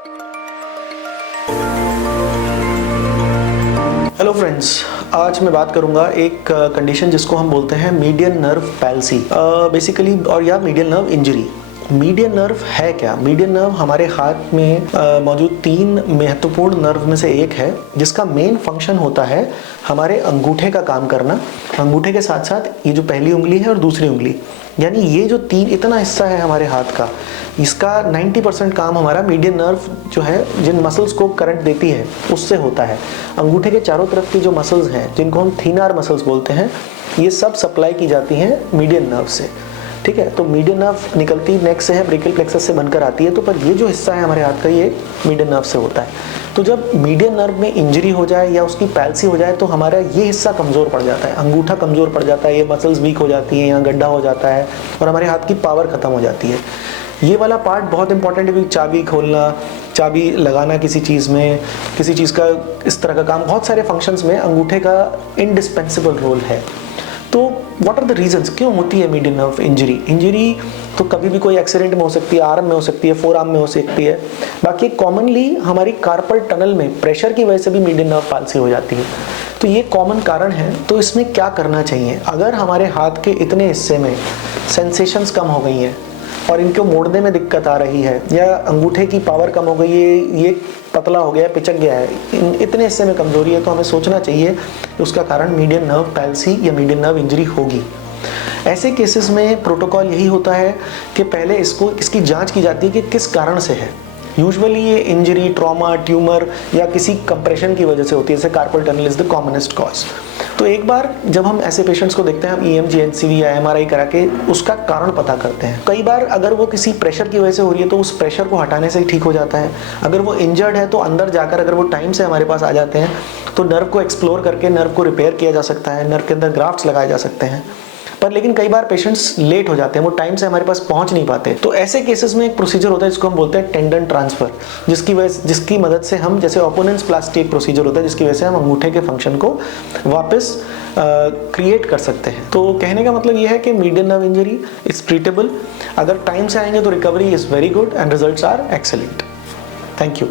Hello friends, आज मैं बात करूंगा एक कंडीशन जिसको हम बोलते हैं मीडियन नर्व पैल्सी बेसिकली, और या median nerve injury. Median nerve है क्या? मीडियन नर्व हमारे हाथ में मौजूद 3 महत्वपूर्ण नर्व में से एक है, जिसका मेन फंक्शन होता है हमारे अंगूठे का काम करना। अंगूठे के साथ साथ ये जो पहली उंगली है और दूसरी उंगली, यानी ये जो इतना हिस्सा है हमारे हाथ का, इसका 90% काम हमारा मीडियन नर्व जो है, जिन मसल्स को करंट देती है, उससे होता है। अंगूठे के चारों तरफ की जो मसल्स हैं, जिनको हम थीनर मसल्स बोलते हैं, ये सब सप्लाई की जाती हैं मीडियन नर्व से। ठीक है, तो मीडियन नर्व निकलती नेक से है, ब्रेकियल प्लेक्सस से बनकर आती है, तो पर ये जो हिस्सा है हमारे हाथ का, ये मीडियन नर्व से होता है। तो जब मीडियन नर्व में इंजरी हो जाए या उसकी पैल्सी हो जाए, तो हमारा ये हिस्सा कमज़ोर पड़ जाता है, अंगूठा कमज़ोर पड़ जाता है, ये मसल्स वीक हो जाती हैं, यहाँ गड्ढा हो जाता है और हमारे हाथ की पावर ख़त्म हो जाती है। ये वाला पार्ट बहुत इंपॉर्टेंट है, चाबी खोलना, चाबी लगाना किसी चीज़ में, किसी चीज़ का इस तरह का काम, बहुत सारे फंक्शंस में अंगूठे का इंडिस्पेंसिबल रोल है। तो व्हाट आर द रीजंस, क्यों होती है मीडियन नर्व इंजरी? इंजरी तो कभी भी कोई एक्सीडेंट में हो सकती है, आर्म में हो सकती है, फोर आर्म में हो सकती है। बाकी कॉमनली हमारी कार्पल टनल में प्रेशर की वजह से भी मीडियन नर्व पैल्सी हो जाती है। तो ये कॉमन कारण है। तो इसमें क्या करना चाहिए? अगर हमारे हाथ के इतने हिस्से में सेंसेशंस कम हो गई हैं और इनको मोड़ने में दिक्कत आ रही है, या अंगूठे की पावर कम हो गई है, ये पतला हो गया है, पिचक गया है, इतने हिस्से में कमजोरी है, तो हमें सोचना चाहिए कि उसका कारण मीडियन नर्व पैल्सी या मीडियन नर्व इंजरी होगी। ऐसे केसेस में प्रोटोकॉल यही होता है कि पहले इसकी जांच की जाती है कि किस कारण से है। यूजुअली ये इंजरी, ट्रॉमा, ट्यूमर या किसी कंप्रेशन की वजह से होती है, जैसे carpal tunnel is the commonest cause. तो एक बार जब हम ऐसे पेशेंट्स को देखते हैं, हम EMG, NCV या MRI करा के उसका कारण पता करते हैं। कई बार अगर वो किसी प्रेशर की वजह से हो रही है, तो उस प्रेशर को हटाने से ही ठीक हो जाता है। अगर वो इंजर्ड है, तो अंदर जाकर अगर वो टाइम से हमारे पास आ जाते हैं, तो नर्व को एक्सप्लोर करके नर्व को रिपेयर किया जा सकता है, नर्व के अंदर ग्राफ्ट्स लगाए जा सकते हैं। पर लेकिन कई बार पेशेंट्स लेट हो जाते हैं, वो टाइम से हमारे पास पहुंच नहीं पाते। तो ऐसे केसेस में एक प्रोसीजर होता है जिसको हम बोलते हैं टेंडन ट्रांसफर, जिसकी मदद से हम, जैसे ओपोनेंट्स प्लास्टी एक प्रोसीजर होता है, जिसकी वजह से हम अंगूठे के फंक्शन को वापस क्रिएट कर सकते हैं। तो कहने का मतलब ये है कि median nerve injury is treatable. अगर टाइम से आएंगे तो recovery is very good and results are excellent. Thank you.